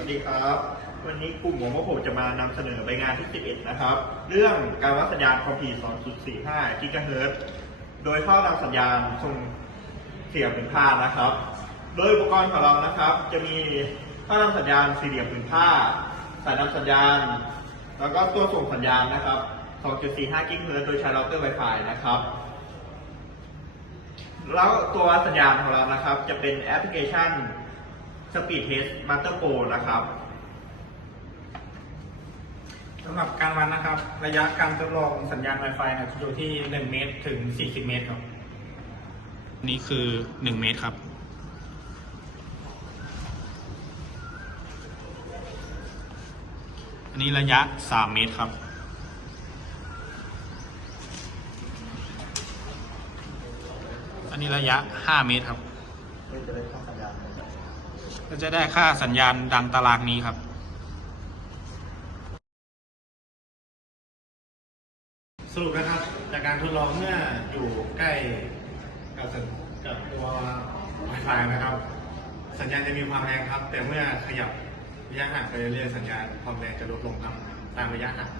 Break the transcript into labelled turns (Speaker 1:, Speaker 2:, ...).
Speaker 1: วัสดีครับ วันนี้กลุ่มของพวกผมจะมานำเสนอใบงานที่ 11 นะครับ เรื่องการวัดสัญญาณความถี่ 2.45 กิกะเฮิรตซ์โดยท่อนำสัญญาณส่งเสียงผืนผ้านะครับ โดยอุปกรณ์ของเรานะครับ จะมีท่อนำสัญญาณสี่เหลี่ยมผืนผ้าสายนำสัญญาณ แล้วก็ตัวส่งสัญญาณนะครับ 2.45 กิกะเฮิรตซ์โดยใช้เราเตอร์ Wi-Fi นะครับแล้วตัวสัญญาณของเรานะครับ จะเป็นแอปพลิเคชัน Speed Test Master Pro นะครับ
Speaker 2: สำหรับการวัดนะครับ ระยะการทดลองสัญญาณ Wi-Fi นะอยู่ที่ 1 เมตรถึง 40 เมตรครับ
Speaker 3: นี่คือหนึ่งเมตรครับ อันนี้ระยะสามเมตรครับ อันนี้ระยะห้าเมตรครับ ก็จะได้ค่าสัญญาณดังตารางนี้ครับ
Speaker 2: สรุปนะครับ จากการทดลองเมื่ออยู่ใกล้กับกับตัว Wi-Fi นะครับ สัญญาณจะมีความแรงครับ แต่เมื่อขยับระยะห่างไปเรื่อยๆสัญญาณความแรงจะลดลงครับตามระยะห่าง